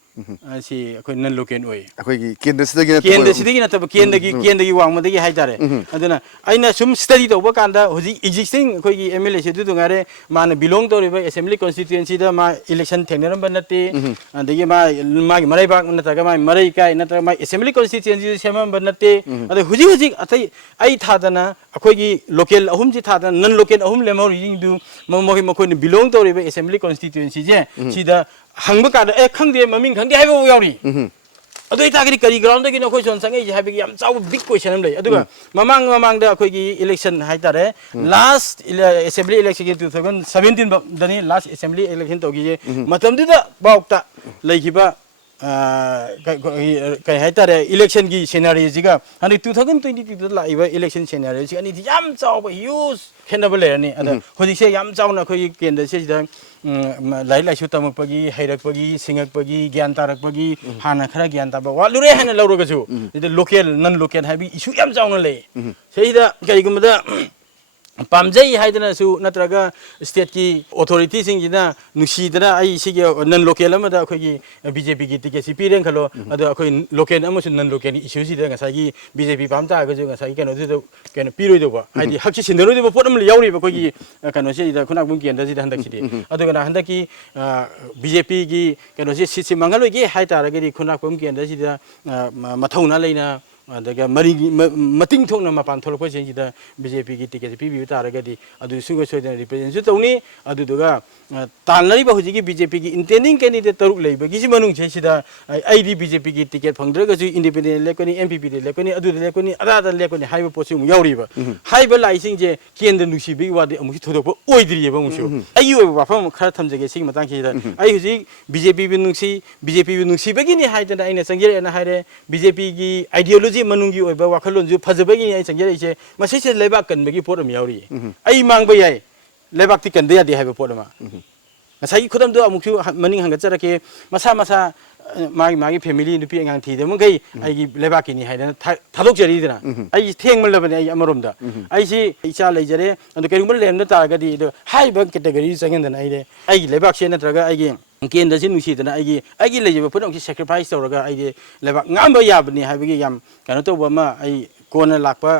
सी अखोई नन लोकेन ओय अखोई की केंद्र सिदगी ना तब केंद्र की वांग मदगी हाइ तारे अदुना आइना सुम स्टडी तोबा कांदा हुजी एक्जिस्टिंग अखोई की एमएलए से दु गारे मान बिलोंग तोरिबा असेंबली कॉन्स्टिट्यूएंसी दा मा इलेक्शन थेंगनरम बनते अदगी मा मरै बाग नतगा मा मरै काय नतगा मा असेंबली कॉन्स्टिट्यूएंसी सेमम बनते अद हुजी अथै आई थादना अखोई की लोकल अहुम जी थादना नन लोकल अहुम लेमो रिंग दु मखोई बिलोंग तोरिबा असेंबली कॉन्स्टिट्यूएंसी जे सिदा हंग का खंगे ममिंग खंगे है यावरी अदुई तागरी करी ग्राउंड की नखोई सोन संगे है याम चाव बिग क्वेश्चन ले अदुगा ममांग दा अखोई की इलेक्शन हाइ तारे लास्ट असेंबली इलेक्शन की 2017 दनी लास्ट असेंबली इलेक्शन तोगी जे मतम दुदा बाउक्ता लेखिबा कई है तारे इलेक्शन की सिनेरियो जिगा हनी 2022 लाइबा इलेक्शन सिनेरियो जिगा नि याम चाव ह्यूज खेनबल लेरनी अदा होदि से याम चावना अखोई केंद्र से सिदा लाई लाइसु तमपगी हैरकपगी सिंगकपगी ज्ञान तारकपगी हाना खरा ज्ञान ताबा वालुरे हाना लौरगजु लोकल नन लोकल हाबी इशू याम चावना ले सेहिदा कईगुमदा पामजई हाइदनासु नत्रगा स्टेट की अथॉरिटी सिंगिना नुसीदना आई सिगे नन लोकल अमदा अखोगी बीजेपी की टिकेट सिपीरें खलो अदो अखोई लोकल अमसु नन लोकल इशू सिदा ngसागी बीजेपी पामता गजु ngसागी केनो दु केनो पिरोइदोबा हाइदि हक्सि सिनरोइदोबा पोटम यावरि बखोगी केनो सिदा खुनागुम केन्द्र सिदा हंदकसिदि अदोगना हंदकी बीजेपी की केनो सिसि मंगलोगी हाइतारगदि खुनागुम केन्द्र सिदा मथौना लेना अदगा मरी मतिंग थोंना मपान थोलको जेंजिदा बीजेपी की टिकेट पीबि तारगदि अदु सुगो सोइदन रिप्रेजेंट तौनी अदुदुगा तानलरिबा हुजिगी बीजेपी की इंटेंडिंग कैंडिडेट तरुक लेबगी जि मनुंग जेसिदा आईडी बीजेपी की टिकेट फंगद्रगजु इंडिपेंडेंट लेकनी एमपीपी दे लेकनी अदुदे लेकनी अदादा लेकनी हाइबो पोसु यावरिबा हाइबो लाइसिंग जे केंद्र नुसिबि वादे अमुसि थोदोबो ओइद्रियेबा मुसु आइ ओइ वाफम खरा थमजगे सिग मतang खिदा आइ हुजि बीजेपी बि नुसिबगिनि हाइदना आइना संगेरेना हाइरे बीजेपी की आइडियोलॉजी मनुंगी ओइबा वाखलोंजु फजबगी आइ संगेरेइसे मसिसे लेबा कनबगी पोरम यावरि आइ मांगबा याइ लेबाक्ति कनदे यादि हाइबो पोरमा ngसाई खुदम दो अमुखु मनिंग हंगचरके मसा मागी फैमिली नुपी अंगांग थीदे मंगै आइगी लेबाकिनि हाइदना थादोक जरीदना आइ थेंगमलबने आइ अमरोमदा आइसि इचा लेजरे अदो केरुमल लेमना तारगदि दो हाइबा कैटेगरी संगेंदना आइले आइगी लेबाकसे नत्रगा आइगी केंद्र से नुसीदना आइगी लेजबा पुनोंकी सैक्रिफाइस तौरगा आइगे लेबाक ngamba याबनि हाइबगी याम कनो तौबमा आइ कोना लाकपा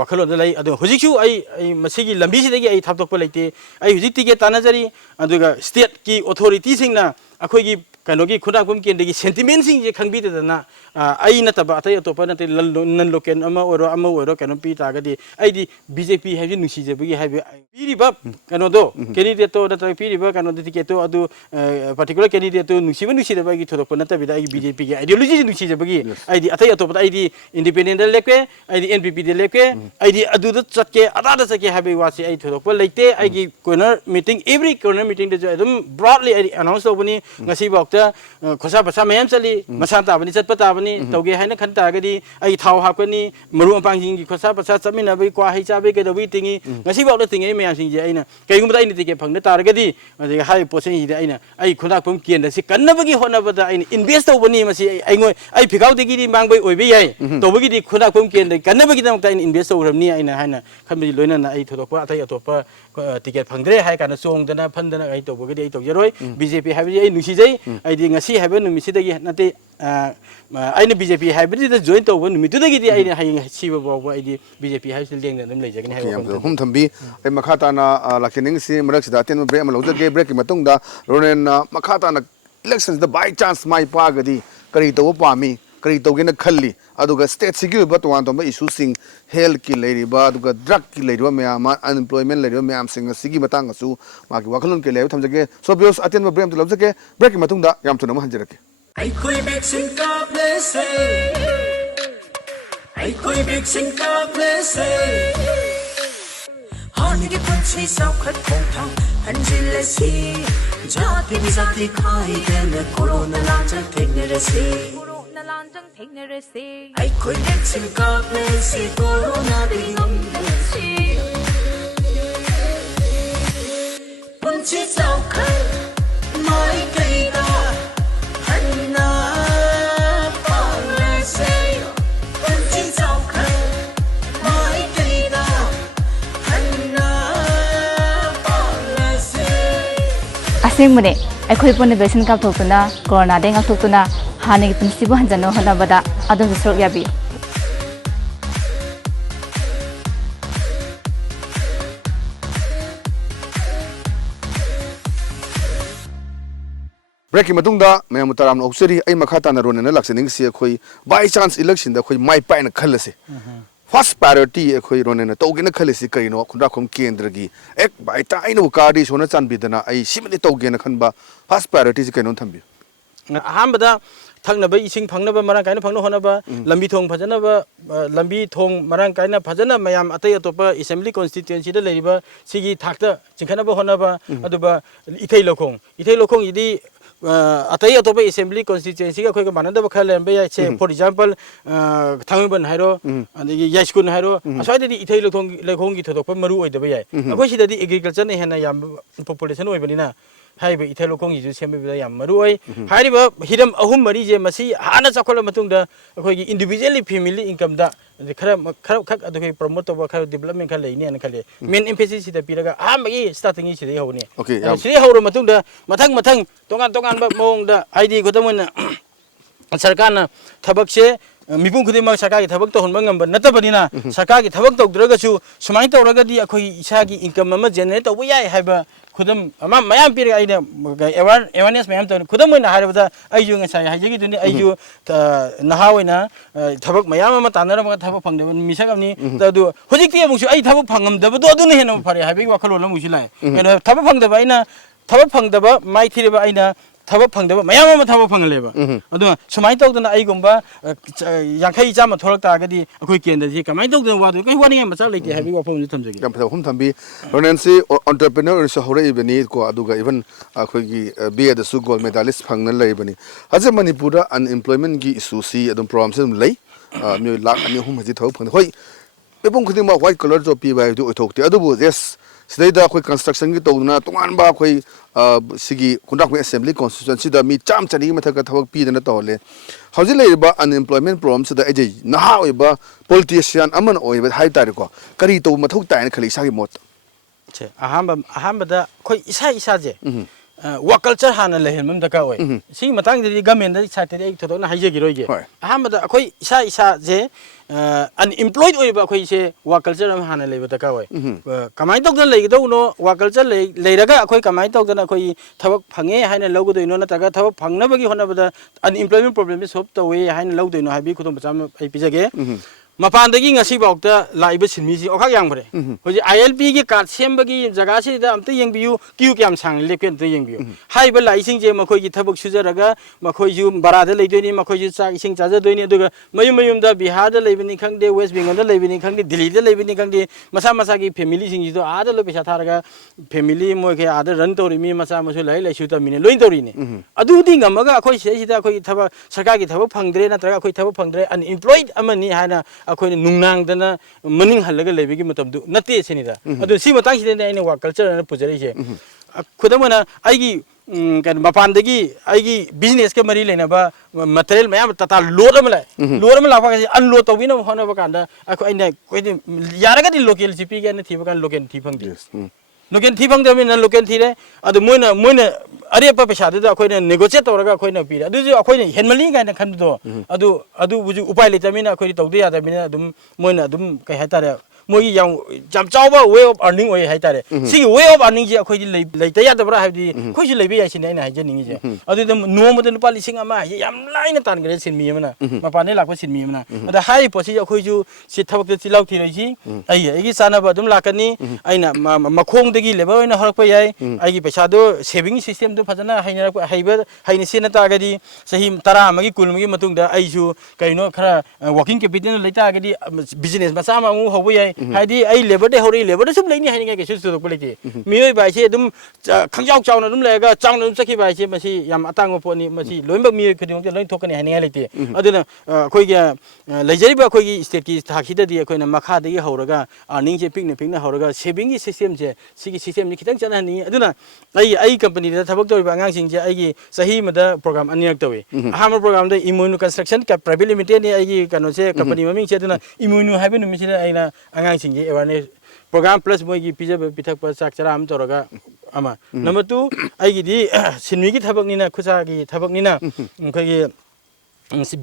वाखलोद लै अदो हुजिकु आई मसिगी लंबी सिदगी आई थापतोकपा लेते आई हुजिक टिकेट तानाजरी अदुगा स्टेट की अथॉरिटी सिंगना अखोगी कनोगी खुदाकुम केंद्रगी सेंटिमेंट सिंग जे खंगबीदना आई नतबा अतै अतोपा नते नन लोकल अमा ओरो कनो पी तागदी आइदी बीजेपी हाइबि नुसीजेबगी हाइबि पीरिबा कनोदो कैंडिडेट तो नत पीरिबा कनोदो टिकेट तो अदु पर्टिकुलर कैंडिडेट तो नुसीदेबागी थोदोपा नतबिदा आई बीजेपी की आइडियोलॉजी नुसीजेबगी आइदी अतै अतोपा आइदी इंडिपेंडेंट लेके आइदी एनपीपी दे लेके आइदी अदुदा चटके अदादा चके हाइबि वासी आई थोदोपा लेते आइगी corner meeting every corner meeting दे एकदम ब्रॉडली आई अनाउंस तोबनी ngasi बावता खोसा बसा मयम चली मसा ताबनी चटपा ताबनी तौगे हाइना खन तागदी आई थाव हापनी मरु अपांजिंग की खोसा बसा चमिनाबई क्वा हाइ चाबे केदबी तिंगी ngasi बावता तिंगे मयासिंग जे आइना कैगुमदा आइना तिके फंगना तारगदी अदे हाइ पोसें हिदे आइना आई खुनाकपम केंद्र से कन्नबगी होनबदा आइना इन्वेस्ट तौबनी मसी आइगो आई फिगाउदिगी मांगबई ओइबे याइ तौबगी खुनाकपम केंद्र कन्नबगी दमक आइना इन्वेस्ट तौरमनी आइना हाइना खनबि लोइना आई थोदोकपा अतै अतोपा टिकेट फंगद्रे हाइ काना चोंगदना फंदना आई तौबगी आई तौजरोय BJP हाइबि I नुसिजै ไอ้ดีงาซีให้เป็นหนุ่มสิตะกี้นั่นที่ไอ้เนี่ย BJP ให้เป็นที่จะ join ตัวเป็นหนุ่มตัวตะกี้ที่ไอ้เนี่ยให้ชีวบอกว่าไอ้ดี BJP ให้สิเลี้ยงนั่นเลยจะกันให้ ผมทำบีไอ้มาคาตานาลักษณะสิ่งมันรักษาเตียนเบรกมันหลุดจากเบรกมาตุ้งดาโรเนนมาคาตานา elections the by chance ไม่พากดีกรีตัวปามีกรีตัวกันนักขลีอะดูก็ state security บัตรวันตัวมา issue สิ่ง health กิเลยดีบ้าดูก็ drug กิเลยดีว่าไม่อามา unemployment เลยดีว่าไม่อามสิ่งสิ่งมาตั้งกันสู้มาคิดว่าเขาลุ่นกิเลยทำจากso because อาทิตย์มาเบรกตัวเราจากเบรกมาตุ้งดายามตัวน้ำมันจะรักไอ้คุยเบรกสิงคาเพลเซไอ้คุยเบรกสิงคาเพลเซฮอนี่ที่พันชีสาวขัดคงทางหันจิเลสีजाती जाती खाई देने कोरोना लांचन ठेकने रसे कोरोना लांचन ठेकने रसे आई कोई वैक्सीन का प्लेसी कोरोना भी हम रसे पंछी साउखर माई कईदा हन्ना पालसे पंछी साउखर माई कईदा हन्ना पालसे असेंबने अखोई पुने वैक्सीन कापथोक्तुना कोरोना दे ngaktokतुना हानिगि पुनसिबो हंजनो हनाबदा अदम सरक याबी break มาตุ้งดาไม่อามุตารามออกเสียไอ้มาคาตานาโรนนั่นลักษณะสิ่งคุย by chance election เด็กคุยไม่ไปนักขลังสิ first priority คุยโรนนั่นตัวกินนักขลังสิกันเนาะคุณรักคนเกณฑ์ดรกีเอ็กไปตายนู่นการดีชนจันบิดนะไอ้ชิมันตัวกินนักขันบ้า first priority สิกันนู่นทำบิห้ามบ่ได้ทั้งนั้นไปอิสิงพังนั้นไปมาร่างกายนั้นพังนั้นหัวนั้นไปลำบีทงพัฒนาไปลำบีทงมาร่างกายนั้นพัฒนาไม่ยามอัตยตัวไป assembly constituency ได้เลยไปสิ่งที่ทักษ์จึงขนาดไปหัวนั้นไปอัตว่าอิทัยโลคงอีดีอัตยตัวไป assembly constituency ก็คุยกันมานั้นได้ไปแค่เล่นไปใช่ for example ทางบันไฮโร่อันนี้ยาสกุลไฮโร่ส่วนที่อิทัยโลคงกี่ถอดไปมารู้ไอ้เดี๋ยวไปใหญ่ก็สิ่งที่ agriculture เนี่ยเห็นนะยาม population ไว้แบบนี้นะให้ไปอิตาลีคงยิ่งเชื่อไม่ได้ยามมาด้วยให้ดิบฮิดมอาหุมมาดีเจมาซีหานะสักคนละมาตุ้งเด้อคุยกิน individually family income ได้ครับอะดูคุย promote ตัวเขา development เขาเลยเนี่ยนั่นเขาเลย main emphasis สิเดปีแล้วก็เมื่อกี้ starting สิเดียวเนี่ยสิเดียวเรามาตุ้งเด้อมาทั้งตรงกันแบบมองเด้อไอดีก็ต้องมันสารการนะทับเชมีปุ่มคุยมาสารการทับตัวคนบางคนนั่นแต่ปนีนะสารการทับตัวเดือดก็ชูสมัยตัวเราก็ดีคุยอิชากี income มัน generate ตัวใหญ่ให้แบบखुदम ma'am Pir I awareness ma'am तो खुदम हाबद अजू हाईजगी अजू नहाना थबक ma'am तानर थब फंग मिसकनी हजिकी थब फंगमदबदो हेन फरे है वखलों लाए थब फंगदब थब फंगदब माई थीब थब फंगदब मैम थब फंगलेब सुमाय तौदना अगुब यांखई चाम थोरक्तागदी अखोई केंद्र कमाई तौदना वादो कई वानी मचा लेते है वफम थमजगे हम थम्बी रोनेंसी एंटरप्रेन्योर से होरइबनी को अदुगा इवन अखोई बीए दसु गोल्ड मेडलिस्ट फंगन लइबनी हजे मणिपुर अनएम्प्लॉयमेंट की इशू सी अदुम प्रॉब्लम से लई म्यू लाख अनि हम हजि थौ फंग होय पेपुम खुदिमा व्हाइट कलर जो पी बाय दु ओथोकते अदुबु यस सिदैदा अखोई कंस्ट्रक्शन की तौदना तोंगानबा अखोई सिगी कुंडाक असेंबली कॉन्स्टिट्यूएंसी दा मी चाम चनी मथक थबक पीदना तौले हौजि लेबा अनएम्प्लॉयमेंट प्रॉब्लम से दा एजे नहा ओइबा पॉलिटिशियन अमन ओइबा हाइ तारिको करी तो मथौ तायन खली सागी मोत छे अहम खोई इसा जे वर्क कल्चर हाना लेहन दरकार होय सी मतंग दि गवर्नमेंट दा साइड दे थोदोना हाइजेगिरोगे अहम अखोई इसा जे अनएम्प्लॉयड ओइबा अखोई से वर्क कल्चर हाना लेबा दरकार होय कमाई तौदना लेगदौनो वर्क कल्चर लेरगा अखोई कमाई तौदना अखोई थबक फंगे हाइना लौगदोइनो नतगा थबक फंगनबगी होनबदा अनएम्प्लॉयमेंट प्रॉब्लम सॉल्व तौवे हाइना लौदोइनो हाबी खुदम बचाम आई पिजगे मपानदगी ngasi बावता लाइबा सिनमीसी ओखा यांगबरे होजि आईएलपी की कार्ड सेमबगी जगह से अमते यंगबियु क्यू क्याम सांग लेकेन ते यंगबियु हाइबा लाइसिंग जे मखोई की थबक सुजरगा मखोई जु बरादा लेदोइनि मखोई जु चाक इसिंग चाजदोइनि अदुगा मयुम दा बिहार दा लेबिनि खंगदे वेस्ट बेंगल दा लेबिनि खंगदे दिल्ली दा लेबिनि खंगदे मसा की फैमिली सिंग जिदो आदा लो पैसा थारगा फैमिली मोके आदा रन तोरि मी मसा मसु लाइसु ता मिने लोइन तोरिनि अदुदि ngamaga अखोई सेसिदा अखोई थबक सरकार की थबक फंगद्रे नत्रगा अखोई थबक फंगद्रे अनएम्प्लॉयड अमनि हाना अखोई नुंगनांगदना मनिंग हल्लगा लेबिगी मतमदु नते सेनिदा अदु सी मतांग सिदे आइने वर्क कल्चर न पुजरिसे खुदमना आइगी कन मपानदगी आइगी बिजनेस के मरी लेनाबा मटेरियल मयाम तता लोड अमला लाफा अनलोड तौबिनो होनबा कांदा अखो आइने कोइ यारगदि लोकल जीपी के न थीबा कान लोकल थी फंगदि โลเกนที่ฟังเดิมนั่นโลเกนที่เลยಅದು ಮೊಯ್ನ ಅರಿಯಪ್ಪ ಪೈಸಾದ ಅಖೋಯ್ನ ನೆಗೋಸಿಯೇಟ್ ತವರಗ ಅಖೋಯ್ನ ಪೀರೆ ಅದು ಅಖೋಯ್ನ ಹೆನ್ಮಲಿ ಗಾಯ್ನ ಖಂದೋ ಅದು ಉಪಾಯ ಲೈತಮಿನ ಅಖೋಯ್ನ ತೌದೆ ಯಾದಮಿನ ಅದುಮ್ ಮೊಯ್ನ ಅದುಮ್ ಕೈ ಹಾಯ್ತಾರೆ मोई जम चाव वे ऑफ अर्निंग ओए हाइतारे सिगी वे ऑफ अर्निंग जे अखोई लेते यादबरा हाबदी खोइसु लेबे यासिने आइना हाइजनिंग जे अदु नोमद लुपा लिसिंग अमा याम लाइन तानगरे सिनमी मना मपाने लाको सिनमी मना अदा हाई पोसि अखोइजु सि थबक चिलाउ थिरैसि आइगी सानाबा दुम लाकनी आइना मखोंदगी लेबा ओइना हरकपा याय आइगी पैसादो सेविंग सिस्टम दो फजना हाइना हाइबा हाइने सेना तागदी सही 10 अमगी कुलमगी मतुंगदा आइजु कइनो खरा वर्किंग कैपिटल लेतागदी बिजनेस मसा मा मु होबो याय हाइदी आई लेबर दे होरी लेबर सब लेनी हाइने के सुसु तो लेते मियोय बाइसे दुम खंजाव चावना दुम लेगा चावना दुम सखि बाइसे मसी याम अतांगो पोनी मसी लोइबक मियोय खदियों ते लोइन थोकनी हाइने लेते अदुना अखोय गे लेजरिबा अखोय गी स्टेट की थाखिददी अखोयना मखा दगी हौरगा अर्निंग जे पिकना हौरगा सेविंग की सिस्टम जे सिगी सिस्टम नि खितंग चनाहनी अदुना आई कंपनी दा थबक तोइबा अंगांग सिंग जे आइगी सही मदा प्रोग्राम अनियक तवे अहाम प्रोग्राम दे इम्यूनो कंस्ट्रक्शन का प्राइवेट लिमिटेड नि आइगी कनो से कंपनी ममिंग से अदुना इम्यूनो हाइबे नुमि से आइना अंगांग सिंग जे अवेयरनेस प्रोग्राम प्लस मोगी पिजब पिथक पर साक्षरा हम तोरगा अमा नंबर 2 आइगिदी सिनमिगी थबकनिना खुसागी थबकनिना खगी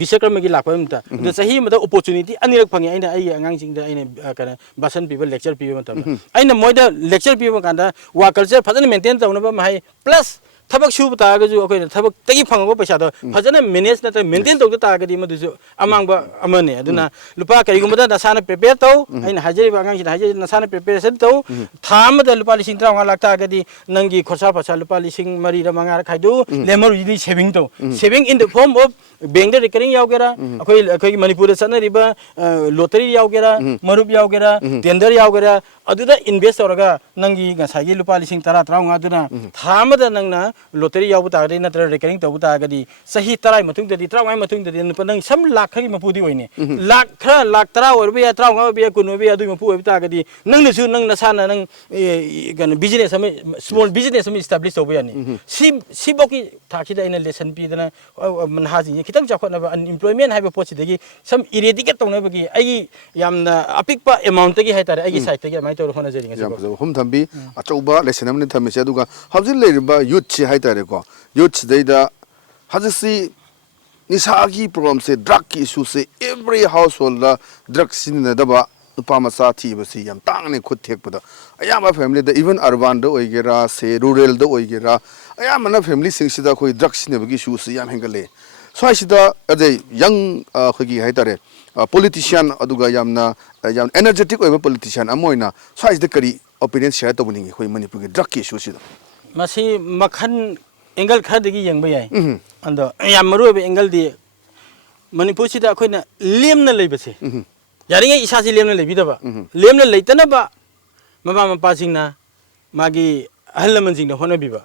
विश्वकर्मा की लापमता द सही मद अपॉर्चुनिटी अनिरक फंगे आइना आई अंगांगसिंग द आइना कना भाषण पीबा लेक्चर पीबा मतम आइना मोइदा लेक्चर पीबा कांदा वा कल्चर फजन मेंटेन तौनबा माइ प्लस थबक सुब तागजु अखोइना थबक तगी फंगबो पैसादो फजन मैनेज नत मेंटेन तौद तागदी मदुजु अमांगबा अमने अदुना लुपा करिगुमदा नसाना प्रिपेयर तौ आइना हाजरिबा अंगांगसिन हाजरि नसाना प्रिपरेशन तौ थामदा लुपा लिसिंग 35 लाख तागदी नंगी खरसा फसा लुपा लिसिंग मरी र मंगा खाइदु लेमर यदि सेविंग तौ saving in the form of bank द रिकरिंग यावगेरा अखोई मणिपुर सनरिबा लॉटरी यावगेरा मरुप यावगेरा टेंडर यावगेरा अदुदा इन्वेस्ट तौरगा नंगी गसागी लुपा लिसिंग 10 35 अदुना थामदा नंगना लॉटरी याव तागदी नत्र रिकरिंग तौ तागदी सही तराई मतुंगददी 35 मतुंगददी नंग सम लाख खगी मपुदी होइने लाख खरा लाख 10 ओरबे या 35 ओरबे कुनोबे अदु मपु ओबे तागदी नंगनसु नंग नसाना नंग गन बिजनेस हम स्मॉल बिजनेस हम एस्टैब्लिश होबे यानी सिबोकी थाखिदा इन लेसन पीदना मनहाजी खितंग चाखोनबा अनएम्प्लॉयमेंट हाइबे पोसिदगी सम इरेडिकेट तौनबगी आई यामना अपिकपा अमाउंट तगी हाइतारे आई साइड तगी माइ तौर होना जरिंग याम फजो हम थंबी अचौबा लेसनम ने थमिसे अदुगा हबजिन लेरिबा यूथ छि हाइतारे को यूथ देदा हजसी निसागी प्रॉब्लम से ड्रग की इशू से एवरी हाउस होल्ड ड्रग सिनदबा नुपा मसा थीबसी याम तांगने खुद थेकपदा अयामा फैमिली द इवन अर्बन द ओइगेरा से रूरल द ओइगेरा अयामना फैमिली सिंगसिदा कोई ड्रग सिनबगी इशू से याम हेंगले स्वाइसिदा अजे यंग खगी हाइतारे पॉलिटिशियन अदुगा यामना याम एनर्जेटिक ओइबा पॉलिटिशियन अमोइना स्वाइसिदा करी ओपिनियन शेयर तबनिंगी कोई मणिपुर की ड्रग की इशू सिदा मसी मखन एंगल खरदगी यंगबा याय अंदो याम मरुबे एंगल दि मणिपुर सिदा अखोइना लेमना लेबसे यारिङै इसासि लेमना लेबिदबा लेमना लेतनबा मबा मपासिंगना मागी अहलमनसिंगना होनबिबा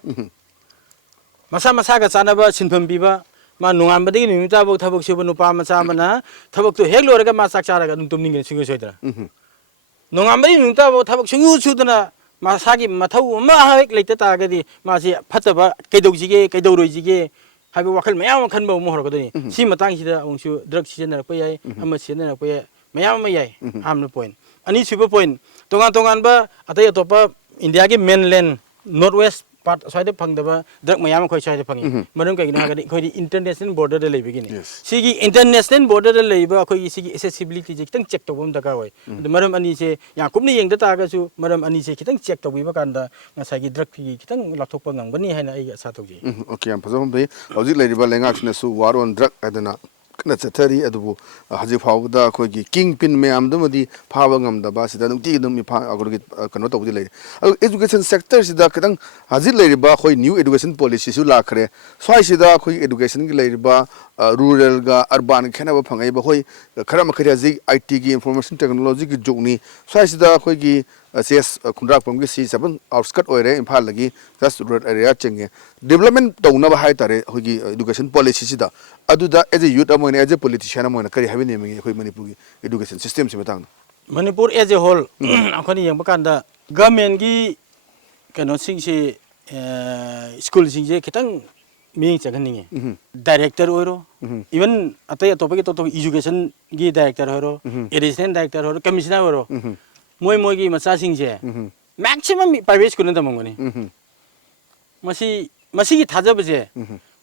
मसा मसागा चानबा सिनफम बिबा मा नुंगामबदगी नुमिताबो थबक सुब नुपा मचा मना थबक तो हेक लोरगा मा साक चारागा नुम तुमनिंगे सिंगो सोइदरा नुंगामबदगी नुमिताबो थबक सुंगु सुदना मासागी मथौ मा हेक लेते तागदी मासी फतबा कैदौजिगे कैदौरोजिगे हाबे वखल मयाम खनबो मोहरगदनी सि मतंगसिदा अंगसु ड्रग सिजनरपा याय अमा सिजनरपा याय मयाम याय हामनो पॉइंट अनि सुबो पॉइंट तोंगा तोंगानबा अतय अतोपा इंडिया के mainland north west part side फंगदबा ड्रग मयाम खोय साइड फंगी मरम कगिना हागदी खोयदि इंटरनेशनल बॉर्डर दे लेबिगिनी सिगी इंटरनेशनल बॉर्डर दे लेबा खोय सिगी एक्सेसिबिलिटी जे खितंग चेक तोबम दका होय मरम अनि से या कुमनि यंगदा तागासु मरम अनि से खितंग चेक तोबिबा कांदा नसागी ड्रग की खितंग लाथोकपा ngangबनी हायना आई आसा तोजि ओके हम फजो हम बे हौजिक लेरिबा लेंगासनसु वारोन ड्रग अदना कना चथरी अदुबु हजि फावदा खोगी किंग पिन मैम दमदी फावा ngамदबा सिदा नुति दम फा अगरगी कनो तोबदि ले एजुकेशन सेक्टर सिदा कदंग हजि लेरिबा खोई न्यू एजुकेशन पॉलिसी सु लाखरे स्वाइ सिदा खोई एजुकेशन की लेरिबा रूरल गा अर्बन खेनाबा फंगाइबा खोई खरा मखरि हजि आईटी की इंफॉर्मेशन टेक्नोलॉजी की जोगनी स्वाइ सिदा खोगी CS खुंद्रा पंगी सी सबन आउटस्कट ओरे इम्फाल लगी जस्ट रूरल एरिया चंगे डेवलपमेंट तौनबा हाय तारे खोगी एजुकेशन पॉलिसी सिदा अदुदा एज ए यूथ अमोने एज ए पॉलिटिशियन अमोने करी हाबे नेमि खोई मणिपुर की एजुकेशन सिस्टम से बतांग मणिपुर एज ए होल अखनि यंग बकांदा गवर्नमेंट की कनो सिंग से स्कूल सिंग जे खितंग मींग चगनिंगे डायरेक्टर ओरो इवन अतय अतोपगे तो एजुकेशन की डायरेक्टर होरो एडिशनल डायरेक्टर होरो कमिश्नर होरो मोय मोय की मचा सिंग जे maximum private school na tamong ni masi ki thaja baje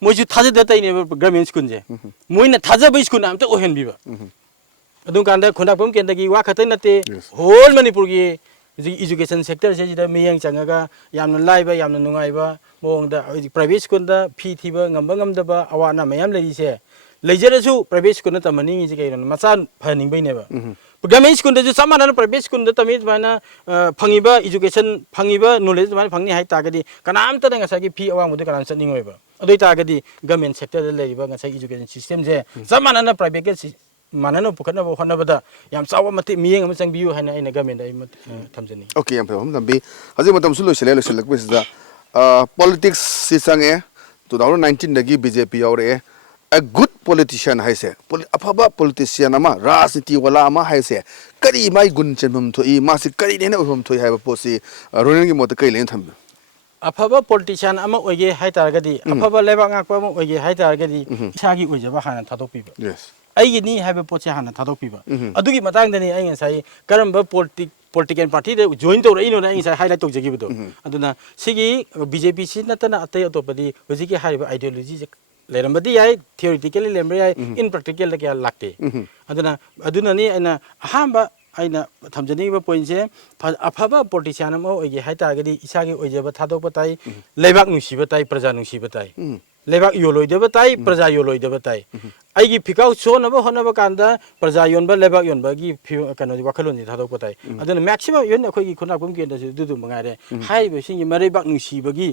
moi ju thaja da tai ne government school je moi na thaja ba school am ta ohen bi ba adun kan da khona pom ken da gi wa khatai na te whole manipur gi education sector se da miyang changaga yamna lai ba yamna nungai ba mong da private school da phi thi ba ngam da ba awana mayam lai se leijera su private school na tamani ji kai na machan phaning bai ne ba government school da ju samana private school da tamit bana phangiba education phangiba knowledge bana phangni hai ta gadi kanam ta nga sa gi phi awang mu de kanam chatning oi ba adoi ta gadi government sector da lai ba nga sa education system je samana na private ke manano pukana ba hona ba da yam sawa mati miyeng am chang biu haina ina government ai thamjani okay am phom tambi haji matam su lo sele lo selak bes da politics si sange 2019 dagi BJP yaure a good politician hai se afaba politician ama rajniti wala ama hai se kari mai gun chenmum thoi ma si kari ne na uhum thoi hai ba posi ronen gi mot kai len tham afaba politician ama oige hai tar gadi afaba leba ngak pa mo oige hai tar gadi sagi oije ba hana thadok pi ba yes ai gi ni hai ba poche hana thadok pi ba adugi matang dani ai ngai karam ba political party de join to rai no na ai sai highlight to jagi bu aduna sigi BJP si natana atai atopadi hoji ki hai ba ideology lerambadi yai theoretically lembre yai in practical la kya lakte aduna ni aina ahamba aina thamjani ba point je afaba politician mo oige hai ta gadi isa gi oije ba thadok ba tai leibak nusi ba tai praja nusi ba tai leibak yoloi de ba tai praja yoloi de ba tai ai gi phikau so na ba hona ba kanda praja yon ba leibak yon ba gi kano wakhalon ji thadok ba tai aduna maximum yon akhoi gi khona kum ken da du du mangai re hai ba sing gi mareibak nusi ba gi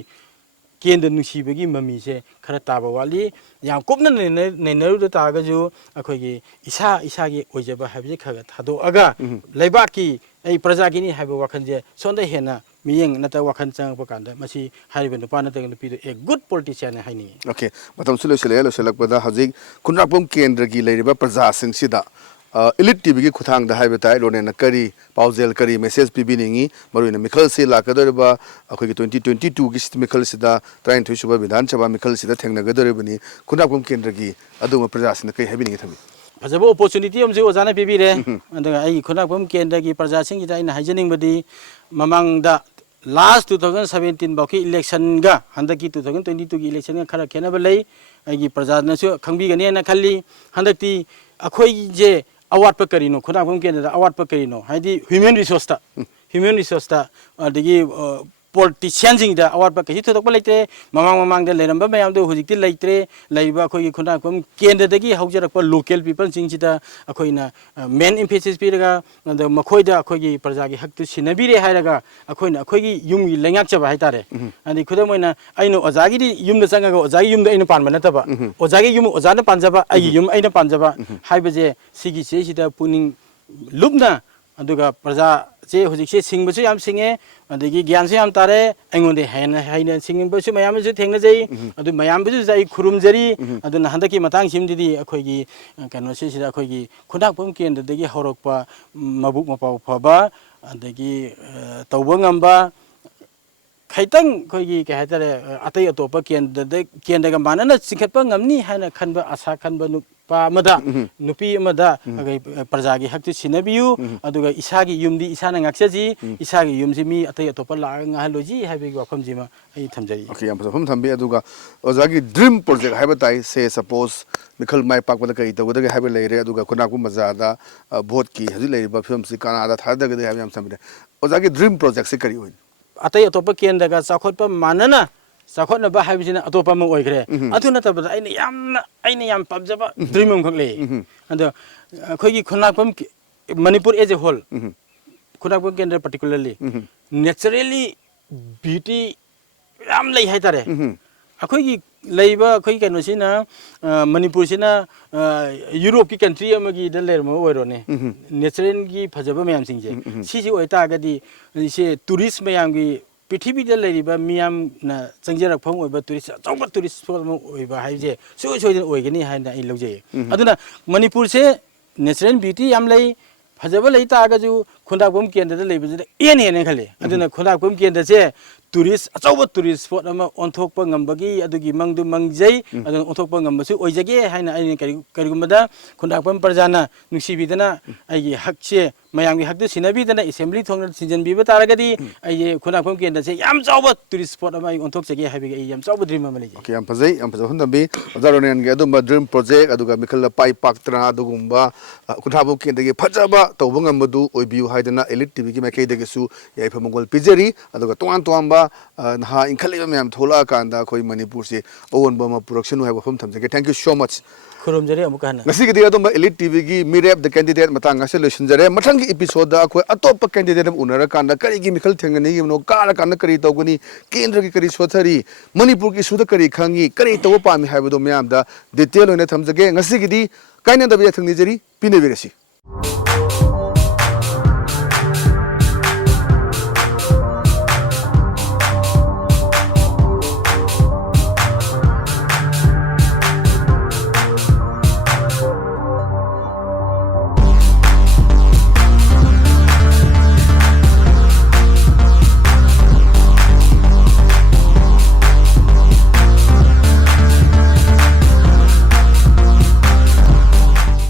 केंद्र नुसीबगी mummy से खरा ताबा वाली याम कुपना नेनरु the तागजु अखोगी इसा की ओइजबा हाबजे खगा थादो अगा लेबा की ai प्रजा की नि हाबो वाखन जे सोंदा हेना मियंग नता वाखन चंग पकांदा मसी हारिबे नुपा नता नुपी दो ए गुड पॉलिटिशियन हाइनी ओके मतम सुलो सेले लो सेलक बदा हजिक कुनरापम केंद्र की लेरिबा प्रजा सिंग सिदा elite tv gi khuthang da haiba tai lone na kari pausel kari message pb ningi maruina mikhal se la kadorba akhoi gi 2022 gi mikhal sida train thu suba vidhan sabha mikhal sida thengna gadore bani khunapum kendra gi aduma praja sin kai habi ningi thami fajabo opportunity am je ojana pb re anda ai khunapum kendra gi praja sing gi ina haijening badi mamang da last 2017 baki election ga handa ki 2022 gi election ga khara khena ba lei ai gi praja na su khangbi ga ne na khalli handa ti akhoi je award pa karino khuna bum ke da award pa karino haidi human resource ta adigi politician jing da award pa kahi thok pa leite mamang da leram ba mayam do hujik ti leitre leiba khoi gi khuna bum kendra dagi haujarak pa local people jing ji da akhoi na main emphasis pi daga da makhoi da akhoi gi praja gi hak tu sinabi re hairaga akhoi na akhoi gi yum gi lengak chaba haitare ani khudam moina aino ozagi di yum da changa ga ozagi yum da aino pan bana taba ozagi yum ozana panjaba ai yum aina panjaba haibaje sigi se sida puning lubna aduga praja je hujik se singbasu yam singe adigi gyan se yam tare aingonde haina singbasu mayam su thengna jai adu mayam bu jai khurumjari aduna handaki matang simdidi akhoi gi kano se sida akhoi gi khudak pum ken dagi horokpa mabuk mapau phaba adigi tawba ngamba khaitang khoi gi ka hatare atai atopa ken daga manana sikhatpa ngamni haina khanba asa khanba nu pa mada nupi amada agai praja gi hakti sinabiu aduga isagi yumdi isana ngaksaji isagi yumji mi atai atopa la ngahaloji haibi wakham jima ai thamjari okay yam phom thambi aduga ozagi dream project haiba tai se suppose mikhal mai pak bada kai tawda ga haiba leire aduga kunaku mazada vote ki haji leiriba film si kana da thada ga yam samde ozagi dream project se kari hoin atai atopa ken daga chakhotpa manana chakhotna ba haibisina atopa ma oigre aduna tabada aina yam pabjaba dream am khakle ando khoigi khunakpam manipur as a whole khunakpam kendra particularly naturally beauty yam lei haitare akhoigi leiba khoi kano sina manipur sina europe ki country amagi da lermo oirone natural gi phajaba mayam singje sisi oita gadi se tourist mayam gi पृथ्वी दा लेरिबा मियाम ना चंगजेरक फम ओइबा tourist spot म ओइबा हाइजे सोइदन ओइगनी हाइना इ लौजे अदुना मणिपुर से natural beauty याम लै फजबा लै तागजु खुंदागबम केंद्र दा लेबजे N हेने खले अदुना खुंदागबम केंद्र से टूरिस्ट अचौबा टूरिस्ट स्पॉट अमा ओंथोकपा ngambagi adugi mangdu mangjai adun othokpa ngambasu oijage haina ai kariगुमदा खुंदागबम प्रजाना नुसिबिदना आइगी हकसे mayam gi hakde sinabi dana assembly thong sinjan bi batara gadi ai khuna khom ken da se yam chawba tourist spot amai onthok chege habi ai yam chawba dream amali okay am fazai hundabi odaronen ge adum dream project aduga mikhala pai paktra adugumba kuthabu ken de phajaba tawbang amadu oibiu haidana elite tv gi makai de su yai famongol pijeri aduga tuan tuamba ha inkhaliba myam thola kanda khoi manipur se awonba ma production hai bafam thamjage thank you so much khurum jare amuk hana ngasi gi adum elite tv gi mirep the candidate matang ngase solution jare mathang gi episode da khoi atop candidate unara kanda kari gi mikhal thengani gi no kala kanda kari tawguni kendra gi kari sothari manipur gi suda kari khangi kari taw pami haibado myam da detail oina thamjage ngasi gi di kaina da bi thangni jari pinebirasi